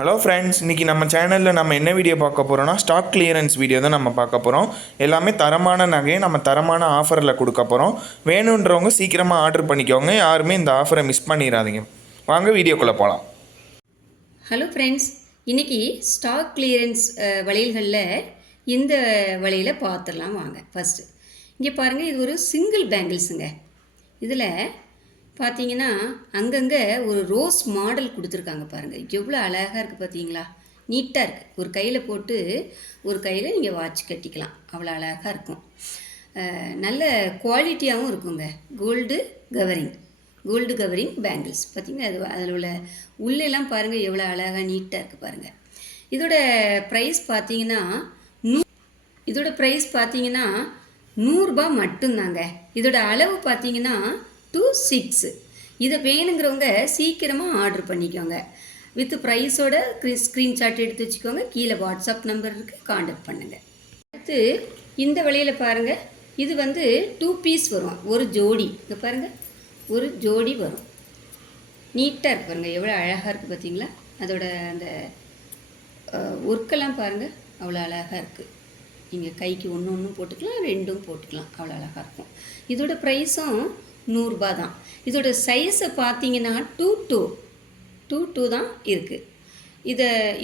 Hello friends, இன்றைக்கி நம்ம சேனலில் நம்ம என்ன வீடியோ பார்க்க போகிறோம்னா ஸ்டாக் கிளியரன்ஸ் வீடியோ தான் நம்ம பார்க்க போகிறோம். எல்லாமே தரமான நகையை நம்ம தரமான ஆஃபரில் கொடுக்க போகிறோம். வேணுன்றவங்க சீக்கிரமாக ஆர்டர் பண்ணிக்கோங்க. யாருமே இந்த ஆஃபரை மிஸ் பண்ணிடாதீங்க. வாங்க வீடியோக்குள்ளே போகலாம். ஹலோ ஃப்ரெண்ட்ஸ், இன்றைக்கி ஸ்டாக் கிளியரன்ஸ் வளையல்களில் இந்த வளையலை பார்த்துடலாம் வாங்க. ஃபஸ்ட்டு இங்கே பாருங்கள், இது ஒரு சிங்கிள் பேங்கிள்ஸுங்க. இதில் பார்த்தீங்கன்னா அங்கங்கே ஒரு ரோஸ் மாடல் கொடுத்துருக்காங்க பாருங்கள். எவ்வளோ அழகாக இருக்குது பார்த்தீங்களா? நீட்டாக இருக்குது. ஒரு கையில் போட்டு ஒரு கையில் நீங்கள் வாட்ச் கட்டிக்கலாம். அவ்வளோ அழகாக இருக்கும். நல்ல குவாலிட்டியாகவும் இருக்குங்க. கோல்டு கவரிங் பேங்கிள்ஸ் பார்த்தீங்கன்னா, அதில் உள்ள உள்ளெல்லாம் பாருங்கள் எவ்வளோ அழகாக நீட்டாக இருக்குது பாருங்கள். இதோட ப்ரைஸ் பார்த்தீங்கன்னா ₹100 மட்டும்தாங்க. இதோட அளவு பார்த்தீங்கன்னா 2/6. இதை வேணுங்கிறவங்க சீக்கிரமாக ஆர்டர் பண்ணிக்கோங்க. வித் ப்ரைஸோட ஸ்க்ரீன்ஷாட் எடுத்து வச்சுக்கோங்க. கீழே வாட்ஸ்அப் நம்பர் இருக்குது, காண்டாக்ட் பண்ணுங்கள். அடுத்து இந்த வளையல் பாருங்கள். இது 2 பீஸ் வரும். ஒரு ஜோடி. இங்கே பாருங்கள், ஒரு ஜோடி வரும். நீட்டாக இருக்கு பாருங்கள். எவ்வளோ அழகாக இருக்குது பார்த்தீங்களா? அதோட அந்த ஒர்க்கெல்லாம் பாருங்கள், அவ்வளோ அழகாக இருக்குது. நீங்கள் கைக்கு ஒன்று போட்டுக்கலாம், 2 போட்டுக்கலாம். அவ்வளோ அழகாக இருக்கும். இதோட ப்ரைஸும் ₹100 தான். இதோட சைஸை பார்த்தீங்கன்னா 2 தான் இருக்குது.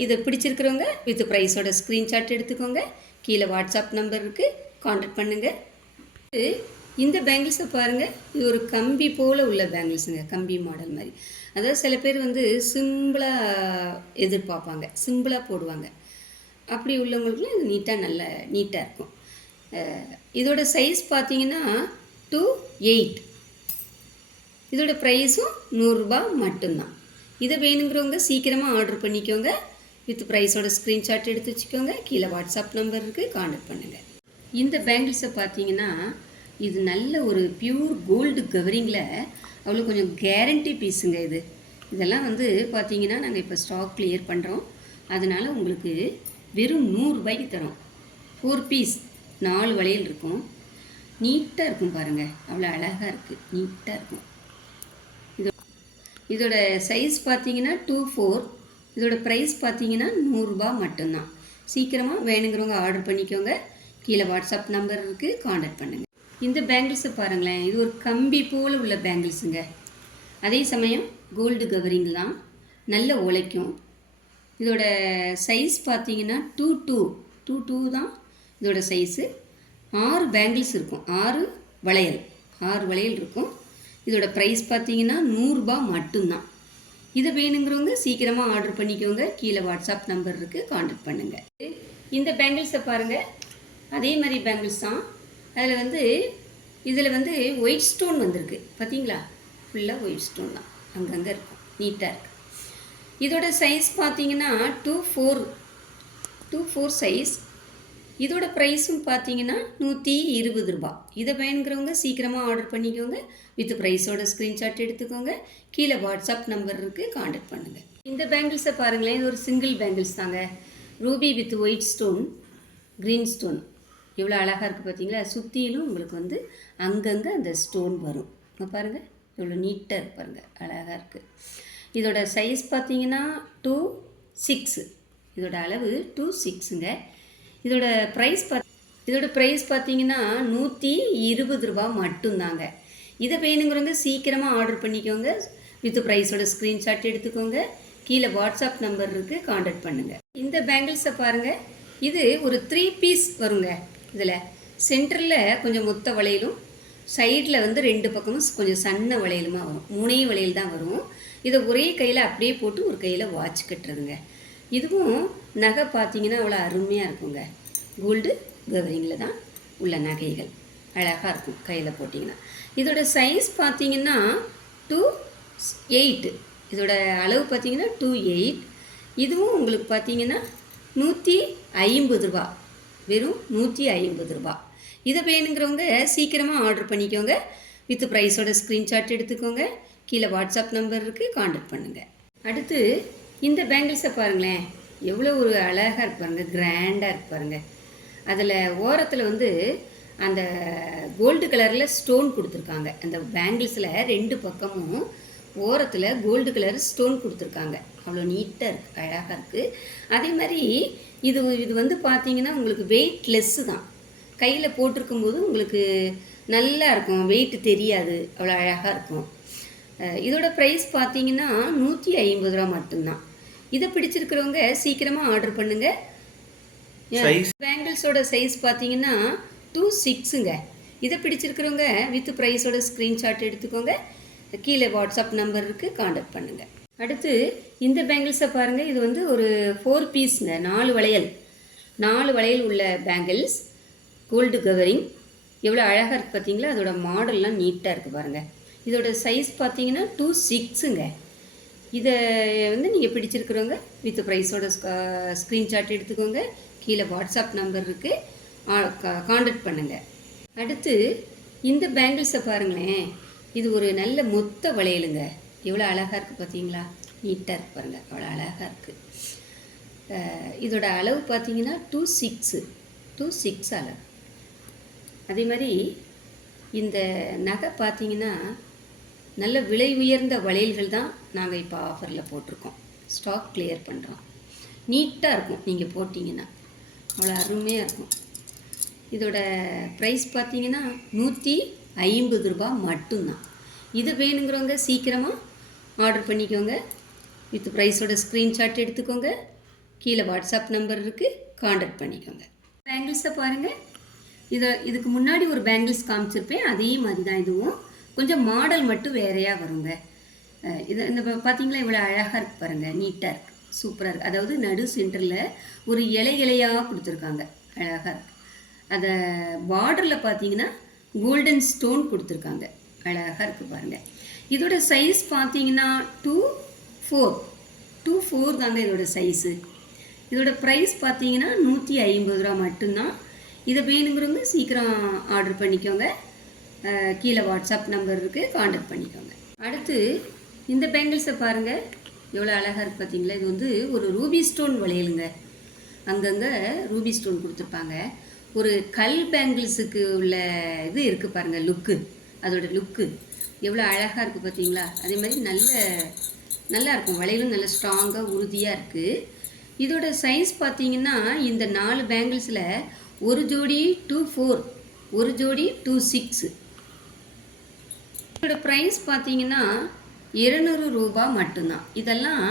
இதை பிடிச்சிருக்கிறவங்க வித் ப்ரைஸோட ஸ்க்ரீன்ஷாட் எடுத்துக்கோங்க. கீழே வாட்ஸ்அப் நம்பர் இருக்குது, காண்டாக்ட் பண்ணுங்கள். இந்த பேங்கிள்ஸை பாருங்கள். இது ஒரு கம்பி போல் உள்ள பேங்கிள்ஸுங்க. கம்பி மாடல் மாதிரி. அதாவது சில பேர் சிம்பிளாக எதிர்பார்ப்பாங்க, சிம்பிளாக போடுவாங்க. அப்படி உள்ளவங்களுக்குலாம் இது நீட்டாக இருக்கும். இதோட சைஸ் பார்த்தீங்கன்னா 2/8. இதோட ப்ரைஸும் ₹100 மட்டும்தான். இதை வேணுங்கிறவங்க சீக்கிரமாக ஆர்டர் பண்ணிக்கோங்க. வித் ப்ரைஸோட ஸ்க்ரீன்ஷாட் எடுத்து வச்சுக்கோங்க. கீழே வாட்ஸ்அப் நம்பர் இருக்குது, காண்டாக்ட் பண்ணுங்கள். இந்த பேங்கிள்ஸை பார்த்தீங்கன்னா இது நல்ல ஒரு பியூர் கோல்டு கவரிங்கில் அவ்வளோ கொஞ்சம் கேரண்டி பீஸுங்க. இதெல்லாம் பார்த்தீங்கன்னா நாங்கள் இப்போ ஸ்டாக் கிளியர் பண்ணுறோம். அதனால் உங்களுக்கு வெறும் ₹100 தரோம். 4 பீஸ் 4 வளையல் இருக்கும். நீட்டாக இருக்கும் பாருங்கள். அவ்வளோ அழகாக இருக்குது, நீட்டாக இருக்கும். இதோட சைஸ் பார்த்தீங்கன்னா 2/4. இதோட ப்ரைஸ் பார்த்தீங்கன்னா ₹100 மட்டும்தான். சீக்கிரமாக வேணுங்கிறவங்க ஆர்டர் பண்ணிக்கோங்க. கீழே வாட்ஸ்அப் நம்பர் இருக்குது, காண்டாக்ட் பண்ணுங்கள். இந்த பேங்கிள்ஸை பாருங்களேன். இது ஒரு கம்பி போல் உள்ள பேங்கிள்ஸுங்க. அதே சமயம் கோல்டு கவரிங் தான், நல்ல உழைக்கும். இதோட சைஸ் பார்த்தீங்கன்னா 2/2 தான் இதோட சைஸு. 6 பேங்கிள்ஸ் இருக்கும். 6 வளையல் இருக்கும். இதோட ப்ரைஸ் பார்த்தீங்கன்னா ₹100 மட்டும்தான். இதை வேணுங்கிறவங்க சீக்கிரமாக ஆர்டர் பண்ணிக்கோங்க. கீழே வாட்ஸ்அப் நம்பர் இருக்குது, காண்டாக்ட் பண்ணுங்கள். இந்த பேங்கிள்ஸை பாருங்கள். அதே மாதிரி பேங்கிள்ஸ் தான். அதில் இதில் ஒயிட் ஸ்டோன் வந்திருக்கு பார்த்தீங்களா? ஃபுல்லாக ஒயிட் ஸ்டோன் தான், அங்கங்கே இருக்கும். நீட்டாக இருக்குது. இதோட சைஸ் பார்த்தீங்கன்னா 2/4 சைஸ். இதோட ப்ரைஸும் பார்த்தீங்கன்னா ₹120. இதை வேணுங்கிறவங்க சீக்கிரமாக ஆர்டர் பண்ணிக்கோங்க. வித் ப்ரைஸோட ஸ்க்ரீன்ஷாட் எடுத்துக்கோங்க. கீழே வாட்ஸ்அப் நம்பர் இருக்குது, காண்டாக்ட் பண்ணுங்கள். இந்த பேங்கிள்ஸை பாருங்களேன். இது ஒரு சிங்கிள் பேங்கிள்ஸ் தாங்க. Ruby with white stone, green stone. எவ்வளோ அழகாக இருக்குது பார்த்தீங்களா? சுற்றிலும் உங்களுக்கு அங்கங்கே அந்த ஸ்டோன் வரும். இங்கே பாருங்கள், எவ்வளோ நீட்டாக இருக்கு பாருங்கள், அழகாக இருக்குது. இதோட சைஸ் பார்த்தீங்கன்னா 2/6. இதோட அளவு 2/6ங்க. இதோட ப்ரைஸ் பார்த்தீங்கன்னா ₹120 மட்டும்தாங்க. இதை வேணுங்கிறவங்க சீக்கிரமாக ஆர்டர் பண்ணிக்கோங்க. வித் ப்ரைஸோட ஸ்க்ரீன்ஷாட் எடுத்துக்கோங்க. கீழே வாட்ஸ்அப் நம்பர் இருக்குது, காண்டாக்ட் பண்ணுங்கள். இந்த பேங்கிள்ஸை பாருங்கள். இது ஒரு 3 பீஸ் வருங்க. இதில் சென்டரில் கொஞ்சம் மொத்த வளையலும், சைடில் 2 பக்கமும் கொஞ்சம் சன்ன வளையலுமா வரும். 3 வளையல் தான் வரும். இதை ஒரே கையில் அப்படியே போட்டு ஒரு கையில் வாட்ச் கட்டுறதுங்க. இதுவும் நகை பார்த்தீங்கன்னா அவ்வளோ அருமையாக இருக்குங்க. கோல்டு கவரிங்கில் தான் உள்ள நகைகள் அழகாக இருக்கும் கையில் போட்டிங்கன்னா. இதோட சைஸ் பார்த்தீங்கன்னா 2/8. இதோட அளவு பார்த்தீங்கன்னா 2/8. இதுவும் உங்களுக்கு பார்த்தீங்கன்னா ₹150. வெறும் ₹150. இதை வேணுங்கிறவங்க சீக்கிரமாக ஆர்டர் பண்ணிக்கோங்க. வித் ப்ரைஸோட ஸ்க்ரீன்ஷாட் எடுத்துக்கோங்க. கீழே வாட்ஸ்அப் நம்பர் இருக்குது, காண்டாக்ட் பண்ணுங்கள். அடுத்து இந்த பேங்கிள்ஸை பாருங்களேன். எவ்வளோ ஒரு அழகாக இருப்பாருங்க, கிராண்டாக இருப்பாருங்க. அதில் ஓரத்தில் அந்த கோல்டு கலரில் ஸ்டோன் கொடுத்துருக்காங்க. அந்த பேங்கிள்ஸில் 2 பக்கமும் ஓரத்தில் கோல்டு கலர் ஸ்டோன் கொடுத்துருக்காங்க. அவ்வளோ நீட்டாக இருக்குது, அழகாக இருக்குது. அதே மாதிரி இது இது வந்து பார்த்தீங்கன்னா உங்களுக்கு வெயிட்லெஸ்ஸு தான். கையில் போட்டிருக்கும்போது உங்களுக்கு நல்லா இருக்கும், வெயிட் தெரியாது, அவ்வளோ அழகாக இருக்கும். இதோட ப்ரைஸ் பார்த்தீங்கன்னா 150 ரூபா மட்டும்தான். இதை பிடிச்சிருக்கிறவங்க சீக்கிரமாக ஆர்டர் பண்ணுங்கள். பேங்கிள்ஸோட சைஸ் பார்த்தீங்கன்னா 2/6ங்க. இதை பிடிச்சிருக்கிறவங்க வித் ப்ரைஸோட ஸ்க்ரீன்ஷாட் எடுத்துக்கோங்க. கீழே வாட்ஸ்அப் நம்பர் இருக்குது, காண்டாக்ட் பண்ணுங்கள். அடுத்து இந்த பேங்கிள்ஸை பாருங்கள். இது வந்து ஒரு 4 பீஸுங்க, 4 வளையல் உள்ள பேங்கிள்ஸ், கோல்டு கவரிங். எவ்வளோ அழகாக இருக்குது பார்த்தீங்களா? அதோட மாடல்லாம் நீட்டாக இருக்குது பாருங்கள். இதோட சைஸ் பார்த்தீங்கன்னா 2/6ங்க. இதை வந்து நீங்கள் பிடிச்சிருக்கிறவங்க வித் ப்ரைஸோட ஸ்க்ரீன்ஷாட் எடுத்துக்கோங்க. கீழே வாட்ஸ்அப் நம்பர் இருக்குது, காண்டாக்ட் பண்ணுங்கள். அடுத்து இந்த பேங்கிள்ஸை பாருங்களேன். இது ஒரு நல்ல மொத்த வளையலுங்க. எவ்வளோ அழகாக இருக்குது பார்த்தீங்களா? நீட்டாக இருக்குது பாருங்கள், அவ்வளோ அழகாக இருக்குது. இதோட அளவு பார்த்தீங்கன்னா 2/6 அளவு. அதே மாதிரி இந்த நகை பார்த்தீங்கன்னா நல்ல விலை உயர்ந்த வளையல்கள் தான் நாங்கள் இப்போ ஆஃபரில் போட்டிருக்கோம். ஸ்டாக் கிளியர் பண்ணுறோம். நீட்டாக இருக்கும், நீங்கள் போட்டிங்கன்னா அவ்வளோ அருமையாக இருக்கும். இதோட ப்ரைஸ் பார்த்தீங்கன்னா 150 ரூபா மட்டும்தான். இது வேணுங்கிறவங்க சீக்கிரமாக ஆர்டர் பண்ணிக்கோங்க. வித் ப்ரைஸோட ஸ்க்ரீன்ஷாட் எடுத்துக்கோங்க. கீழே வாட்ஸ்அப் நம்பர் இருக்குது, காண்டாக்ட் பண்ணிக்கோங்க. பேங்கிள்ஸை பாருங்கள். இதுக்கு முன்னாடி ஒரு பேங்கிள்ஸ் காமிச்சிருப்பேன், அதே மாதிரி தான் இதுவும். கொஞ்சம் மாடல் மட்டும் வேறையாக வருங்க. இந்த பார்த்தீங்களா இவ்வளோ அழகாக இருக்குது பாருங்கள், நீட்டாக இருக்குது, சூப்பராக இருக்குது. அதாவது நடு சென்டரில் ஒரு இலையாக கொடுத்துருக்காங்க, அழகாக இருக்குது. அதை பார்டரில் பார்த்தீங்கன்னா கோல்டன் ஸ்டோன் கொடுத்துருக்காங்க, அழகாக இருக்குது பாருங்கள். இதோட சைஸ் பார்த்தீங்கன்னா 2/4 தாங்க இதோட சைஸு. இதோட ப்ரைஸ் பார்த்தீங்கன்னா 150 ரூபா மட்டும்தான். இதை வேணுங்கிறவங்க சீக்கிரம் ஆர்டர் பண்ணிக்கோங்க. கீழே வாட்ஸ்அப் நம்பர் இருக்குது, காண்டாக்ட் பண்ணிக்கோங்க. அடுத்து இந்த பேங்கிள்ஸை பாருங்கள், எவ்வளோ அழகாக இருக்குது பார்த்தீங்களா? இது வந்து ஒரு ரூபி ஸ்டோன் வளையலுங்க. அங்கங்கே ரூபி ஸ்டோன் கொடுத்துருப்பாங்க. ஒரு கல் பேங்கிள்ஸுக்கு உள்ள இது இருக்குது பாருங்கள், லுக்கு. அதோட லுக்கு எவ்வளோ அழகாக இருக்குது பார்த்தீங்களா? அதே மாதிரி நல்லா இருக்கும், வளையலும் நல்ல ஸ்ட்ராங்காக உறுதியாக இருக்குது. இதோட சைஸ் பார்த்தீங்கன்னா இந்த 4 பேங்கிள்ஸில் ஒரு ஜோடி 2/4, ஒரு ஜோடி 2/6. இதோட ப்ரைஸ் பார்த்தீங்கன்னா 200 ரூபா மட்டும்தான். இதெல்லாம்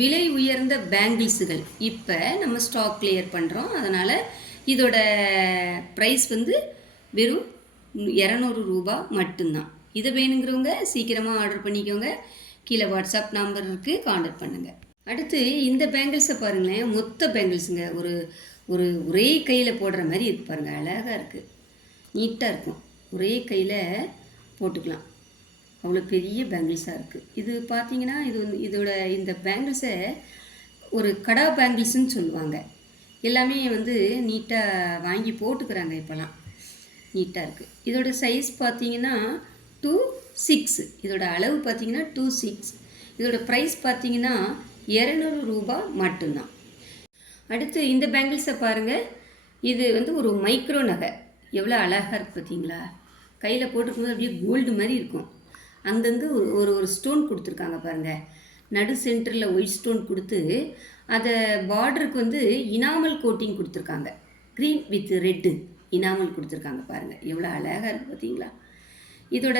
விலை உயர்ந்த பேங்கிள்ஸுகள். இப்போ நம்ம ஸ்டாக் கிளியர் பண்ணுறோம், அதனால் இதோட ப்ரைஸ் வந்து வெறும் 200 ரூபா மட்டும்தான். இதை வேணுங்கிறவங்க சீக்கிரமாக ஆர்டர் பண்ணிக்கோங்க. கீழே வாட்ஸ்அப் நம்பர் இருக்குது, காண்டாக்ட் பண்ணுங்கள். அடுத்து இந்த பேங்கிள்ஸை பாருங்களேன், மொத்த பேங்கிள்ஸுங்க. ஒரே கையில் போடுற மாதிரி இருக்கு பாருங்கள், அழகாக இருக்குது, நீட்டாக இருக்கும். ஒரே கையில் போட்டுக்கலாம், அவ்வளோ பெரிய பேங்கிள்ஸாக இருக்குது. இது பார்த்தீங்கன்னா இதோட இந்த பேங்கிள்ஸை ஒரு கடா பேங்கிள்ஸ்ன்னு சொல்லுவாங்க. எல்லாமே வந்து நீட்டாக வாங்கி போட்டுக்கிறாங்க இப்போலாம், நீட்டாக இருக்குது. இதோட சைஸ் பார்த்தீங்கன்னா 2/6. இதோட அளவு பார்த்தீங்கன்னா 2/6. இதோட ப்ரைஸ் பார்த்தீங்கன்னா 200 ரூபா மட்டும்தான். அடுத்து இந்த பேங்கிள்ஸை பாருங்கள். இது வந்து ஒரு மைக்ரோ நகை, எவ்வளோ அழகாக இருக்குது பார்த்தீங்களா? கையில் போட்டுக்கும்போது அப்படியே கோல்டு மாதிரி இருக்கும். அங்கங்கே ஒரு ஸ்டோன் கொடுத்துருக்காங்க பாருங்கள். நடு சென்டரில் ஒயிட் ஸ்டோன் கொடுத்து அதை பார்டருக்கு வந்து இனாமல் கோட்டிங் கொடுத்துருக்காங்க. க்ரீன் வித் ரெட்டு இனாமல் கொடுத்துருக்காங்க பாருங்கள், எவ்வளோ அழகாக இருக்குது பார்த்தீங்களா? இதோட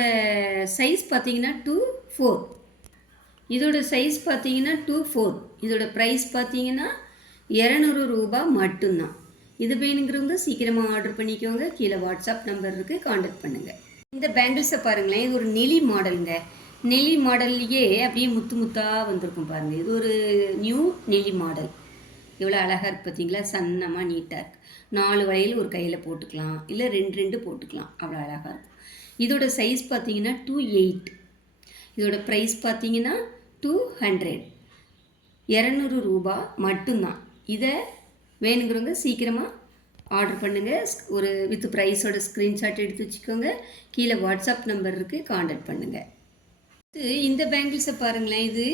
சைஸ் பார்த்தீங்கன்னா 2/4. இதோட சைஸ் பார்த்தீங்கன்னா 2/4. இதோட ப்ரைஸ் பார்த்தீங்கன்னா 200 ரூபா மட்டும்தான். இது வேணுங்கிறவங்க சீக்கிரமாக ஆர்டர் பண்ணிக்கோங்க. கீழே வாட்ஸ்அப் நம்பர் இருக்குது, காண்டாக்ட் பண்ணுங்கள். இந்த பேங்கிள்ஸை பாருங்களேன். இது ஒரு நெளி மாடலுங்க. நெளி மாடல்லையே அப்படியே முத்து முத்தாக வந்திருக்கும் பாருங்கள். இது ஒரு நியூ நெளி மாடல். எவ்வளோ அழகாக இருக்குது பார்த்தீங்களா? சன்னமாக நீட்டாக இருக்குது. 4 வளையல் ஒரு கையில் போட்டுக்கலாம், இல்லை 2 போட்டுக்கலாம், அவ்வளோ அழகாக இருக்கும். இதோட சைஸ் பார்த்தீங்கன்னா 2/8. இதோட ப்ரைஸ் பார்த்தீங்கன்னா 200. 200 ரூபா மட்டும்தான். இதை வேணுங்கிறவங்க சீக்கிரமாக ஆர்டர் பண்ணுங்கள். ஒரு வித் ப்ரைஸோட ஸ்க்ரீன்ஷாட் எடுத்து வச்சுக்கோங்க. கீழே வாட்ஸ்அப் நம்பர் இருக்குது, காண்டாக்ட் பண்ணுங்கள். இந்த பேங்கிள்ஸை பாருங்களேன். இது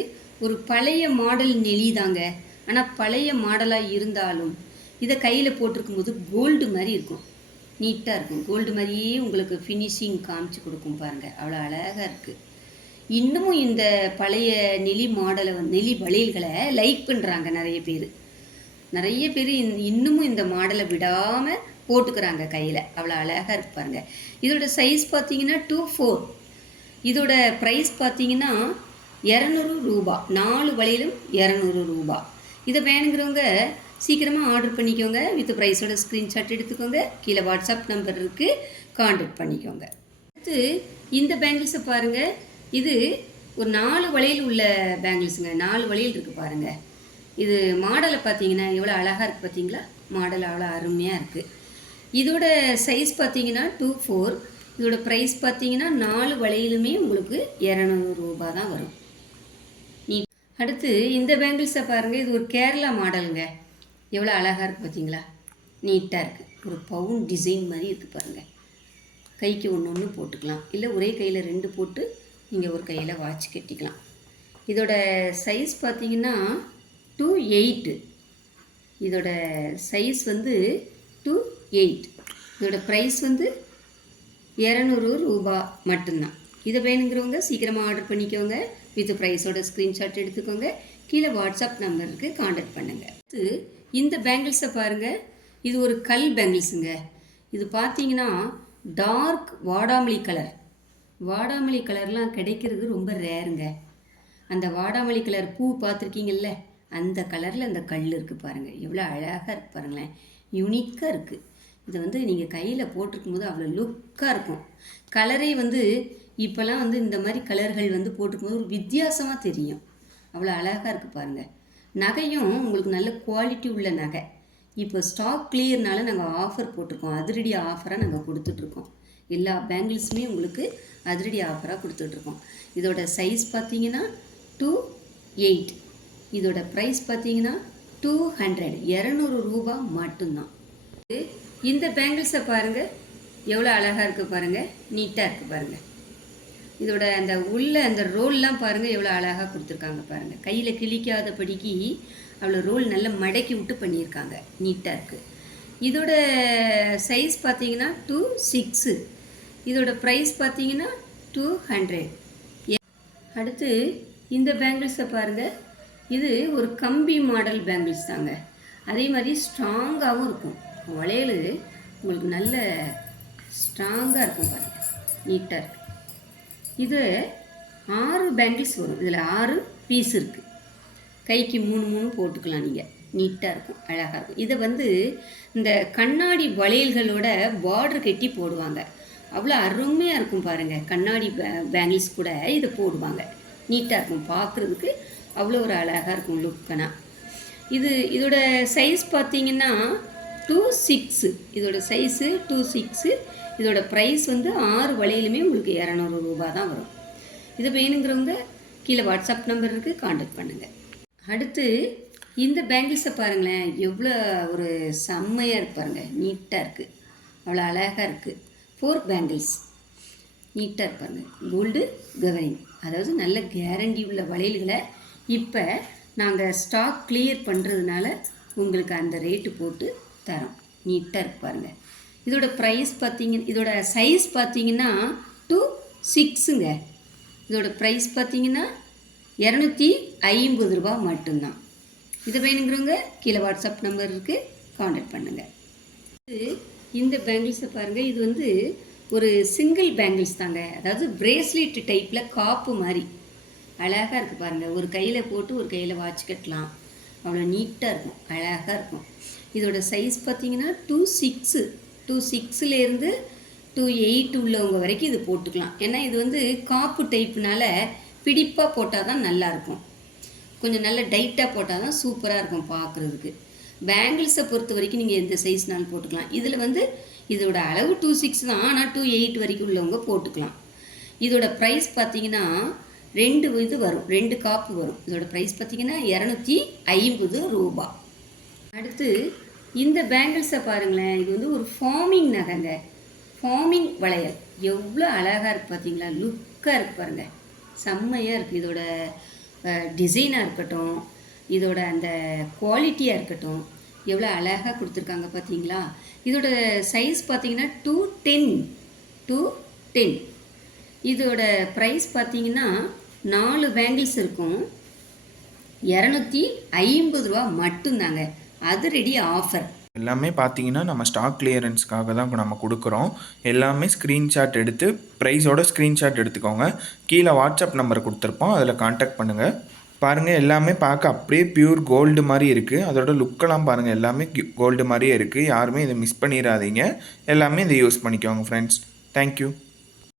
ஒரு பழைய மாடல் நெளி தாங்க. ஆனால் பழைய மாடலாக இருந்தாலும் இதை கையில் போட்டிருக்கும்போது கோல்டு மாதிரி இருக்கும், நீட்டாக இருக்கும். கோல்டு மாதிரியே உங்களுக்கு ஃபினிஷிங் காமிச்சு கொடுக்கும் பாருங்கள், அவ்வளோ அழகாக இருக்குது. இன்னமும் இந்த பழைய நெளி மாடலை நெளி வளையல்களை லைக் பண்ணுறாங்க நிறைய பேர். நிறைய பேர் இன்னமும் இந்த மாடலை விடாமல் போட்டுக்கிறாங்க கையில். அவ்வளோ அழகாக இருப்பாருங்க. இதோட சைஸ் பார்த்தீங்கன்னா 2/4. இதோட ப்ரைஸ் பார்த்தீங்கன்னா 200 ரூபா. 4 வளையலும் 200 ரூபா. இதை வேணுங்கிறவங்க சீக்கிரமாக ஆர்டர் பண்ணிக்கோங்க. வித் ப்ரைஸோட ஸ்க்ரீன்ஷாட் எடுத்துக்கோங்க. கீழே வாட்ஸ்அப் நம்பர் இருக்குது, கான்டாக்ட் பண்ணிக்கோங்க. அடுத்து இந்த பேங்கிள்ஸை பாருங்கள். இது ஒரு 4 வளையல் உள்ள பேங்கிள்ஸுங்க. 4 வளையல் இருக்குது பாருங்கள். இது மாடலை பார்த்தீங்கன்னா எவ்வளோ அழகாக இருக்குது பார்த்தீங்களா? மாடல் அவ்வளோ அருமையாக இருக்குது. இதோட சைஸ் பார்த்தீங்கன்னா 2/4. இதோட ப்ரைஸ் பார்த்தீங்கன்னா 4 வளையலுமே உங்களுக்கு 200 ரூபா தான் வரும். அடுத்து இந்த பேங்கிள்ஸை பாருங்கள். இது ஒரு கேரளா மாடலுங்க. எவ்வளோ அழகாக இருக்குது பார்த்தீங்களா? நீட்டாக இருக்குது. ஒரு பவுன் டிசைன் மாதிரி இருக்குது பாருங்கள். கைக்கு ஒன்று போட்டுக்கலாம், இல்லை ஒரே கையில் 2 போட்டு நீங்கள் ஒரு கையில் வாட்ச் கட்டிக்கலாம். இதோட சைஸ் பார்த்தீங்கன்னா 2/8. இதோட சைஸ் வந்து 2/8. இதோட ப்ரைஸ் வந்து 200 ரூபா மட்டும்தான். இதை வேணுங்கிறவங்க சீக்கிரமாக ஆர்டர் பண்ணிக்கோங்க. வித் ப்ரைஸோட ஸ்க்ரீன்ஷாட் எடுத்துக்கோங்க. கீழே வாட்ஸ்அப் நம்பருக்கு காண்டாக்ட் பண்ணுங்கள். அடுத்து இந்த பேங்கிள்ஸை பாருங்கள். இது ஒரு கல் பேங்கிள்ஸுங்க. இது பார்த்தீங்கன்னா டார்க் வாடாமல்லி கலர். வாடாமல்லி கலர்லாம் கிடைக்கிறது ரொம்ப ரேருங்க. அந்த வாடாமல்லி கலர் பூ பார்த்துருக்கீங்கல்ல, அந்த கலரில் அந்த கல் இருக்குது பாருங்கள். எவ்வளோ அழகாக இருக்குது பாருங்களேன். யூனிக்காக இருக்குது. இதை வந்து நீங்கள் கையில் போட்டிருக்கும் போது அவ்வளோ லுக்காக இருக்கும். கலரே வந்து இப்போல்லாம் வந்து இந்த மாதிரி கலர்கள் வந்து போட்டிருக்கும் போது ஒரு வித்தியாசமாக தெரியும். அவ்வளோ அழகாக இருக்குது பாருங்கள். நகையும் உங்களுக்கு நல்ல குவாலிட்டி உள்ள நகை. இப்போ ஸ்டாக் கிளியர்னால நாங்கள் ஆஃபர் போட்டிருக்கோம். அதிரடி ஆஃபராக நாங்கள் கொடுத்துட்ருக்கோம். எல்லா பேங்கிள்ஸுமே உங்களுக்கு அதிரடி ஆஃபராக கொடுத்துட்ருக்கோம். இதோட சைஸ் பார்த்தீங்கன்னா 2/8. இதோட ப்ரைஸ் பார்த்தீங்கன்னா 200 200 ரூபா மட்டும்தான். இந்த பேங்கிள்ஸை பாருங்கள். எவ்வளோ அழகாக இருக்குது பாருங்கள். நீட்டாக இருக்குது பாருங்கள். இதோட அந்த உள்ள அந்த ரோல்லாம் பாருங்கள் எவ்வளோ அழகாக கொடுத்துருக்காங்க பாருங்கள். கையில் கிழிக்காதபடிக்கு அவ்வளோ ரோல் நல்லா மடக்கி விட்டு பண்ணியிருக்காங்க. நீட்டாக இருக்குது. இதோட சைஸ் பார்த்தீங்கன்னா 2/6. இதோட ப்ரைஸ் பார்த்தீங்கன்னா 200. அடுத்து இந்த பேங்கிள்ஸை பாருங்கள். இது ஒரு கம்பி மாடல் பேங்கிள்ஸ் தாங்க. அதே மாதிரி ஸ்ட்ராங்காகவும் இருக்கும். வளையல் உங்களுக்கு நல்ல ஸ்ட்ராங்காக இருக்கும் பாருங்கள். நீட்டாக இருக்குது. இது 6 பேங்கிள்ஸ் வரும். இதில் 6 பீஸ் இருக்குது. கைக்கு 3 போட்டுக்கலாம் நீங்கள். நீட்டாக இருக்கும், அழகாக இருக்கும். இதை வந்து இந்த கண்ணாடி வளையல்களோட பார்டர் கட்டி போடுவாங்க. அவ்வளோ அருமையாக இருக்கும் பாருங்கள். கண்ணாடி பேங்கிள்ஸ் கூட இதை போடுவாங்க. நீட்டாக இருக்கும், பார்க்குறதுக்கு அவ்வளோ ஒரு அழகாக இருக்கும் லுக்கனா. இதோட சைஸ் பார்த்தீங்கன்னா 2/6. இதோட சைஸு 2/6. இதோட ப்ரைஸ் வந்து 6 வளையலுமே உங்களுக்கு 200 ரூபா தான் வரும். இது வேணுங்கிறவங்க கீழே வாட்ஸ்அப் நம்பர் இருக்குது, காண்டாக்ட் பண்ணுங்கள். அடுத்து இந்த பேங்கிள்ஸை பாருங்களேன். எவ்வளோ ஒரு செம்மையாக இருப்பாருங்க. நீட்டாக இருக்குது, அவ்வளோ அழகாக இருக்குது. 4 பேங்கிள்ஸ் நீட்டாக இருப்பாருங்க. கோல்டு கவரிங், அதாவது நல்ல கேரண்டி உள்ள வளையல்களை இப்போ நாங்கள் ஸ்டாக் கிளியர் பண்ணுறதுனால உங்களுக்கு அந்த ரேட்டு போட்டு தரோம். நீட்டாக இருப்பாருங்க. இதோட ப்ரைஸ் பார்த்தீங்கன்னா, இதோட சைஸ் பார்த்தீங்கன்னா 2/6ங்க. இதோட ப்ரைஸ் பார்த்தீங்கன்னா 250 ரூபா மட்டும்தான். இதை வேணுங்கிறவங்க கீழே வாட்ஸ்அப் நம்பர் இருக்குது, காண்டாக்ட் பண்ணுங்கள். இந்த பேங்கிள்ஸை பாருங்கள். இது வந்து ஒரு சிங்கிள் பேங்கிள்ஸ் தாங்க. அதாவது பிரேஸ்லெட் டைப்பில் காப்பு மாதிரி அழகாக இருக்குது பாருங்கள். ஒரு கையில் போட்டு ஒரு கையில் வாட்ச் கட்டலாம். அவ்வளோ நீட்டாக இருக்கும், அழகாக இருக்கும். இதோட சைஸ் பார்த்தீங்கன்னா 2/6. 2/6லேருந்து 2/8 உள்ளவங்க வரைக்கும் இது போட்டுக்கலாம். ஏன்னா இது வந்து காப்பு டைப்புனால பிடிப்பாக போட்டால் தான் நல்லாயிருக்கும். கொஞ்சம் நல்ல டைட்டாக போட்டால் தான் சூப்பராக இருக்கும் பார்க்குறதுக்கு. பேங்கிள்ஸை பொறுத்த வரைக்கும் நீங்கள் எந்த சைஸ்னாலும் போட்டுக்கலாம். இதில் வந்து இதோட அளவு 2/6 தான், ஆனால் 2/8 வரைக்கும் உள்ளவங்க போட்டுக்கலாம். இதோட ப்ரைஸ் பார்த்தீங்கன்னா 2 இது வரும், 2 காப்பு வரும். இதோட ப்ரைஸ் பார்த்தீங்கன்னா 250 ரூபா. அடுத்து இந்த பேங்கிள்ஸை பாருங்களேன். இது வந்து ஒரு ஃபார்மிங் நகைங்க. ஃபார்மிங் வளையல் எவ்வளோ அழகாக இருக்குது பார்த்தீங்களா? லுக்காக இருக்குது பாருங்கள். செம்மையாக இருக்குது. இதோட டிசைனாக இருக்கட்டும், இதோட அந்த குவாலிட்டியாக இருக்கட்டும், எவ்வளோ அழகாக கொடுத்துருக்காங்க பார்த்தீங்களா? இதோட சைஸ் பார்த்தீங்கன்னா 210. இதோட ப்ரைஸ் பார்த்தீங்கன்னா 4 பேங்கிள்ஸ் இருக்கும், 250 ரூபா மட்டும்தாங்க. அது ரெடி ஆஃபர். எல்லாமே பார்த்தீங்கன்னா நம்ம ஸ்டாக் கிளியரன்ஸ்க்காக தான் நம்ம கொடுக்குறோம். எல்லாமே ஸ்க்ரீன்ஷாட் எடுத்து ப்ரைஸோட ஸ்க்ரீன்ஷாட் எடுத்துக்கோங்க. கீழே வாட்ஸ்அப் நம்பர் கொடுத்துருப்போம், அதில் காண்டாக்ட் பண்ணுங்கள். பாருங்கள், எல்லாமே பார்க்க அப்படியே பியூர் கோல்டு மாதிரி இருக்குது. அதோட லுக்கெல்லாம் பாருங்கள், எல்லாமே கோல்டு மாதிரியே இருக்குது. யாருமே இதை மிஸ் பண்ணிடாதீங்க. எல்லாமே இதை யூஸ் பண்ணிக்கோங்க ஃப்ரெண்ட்ஸ். தேங்க்யூ.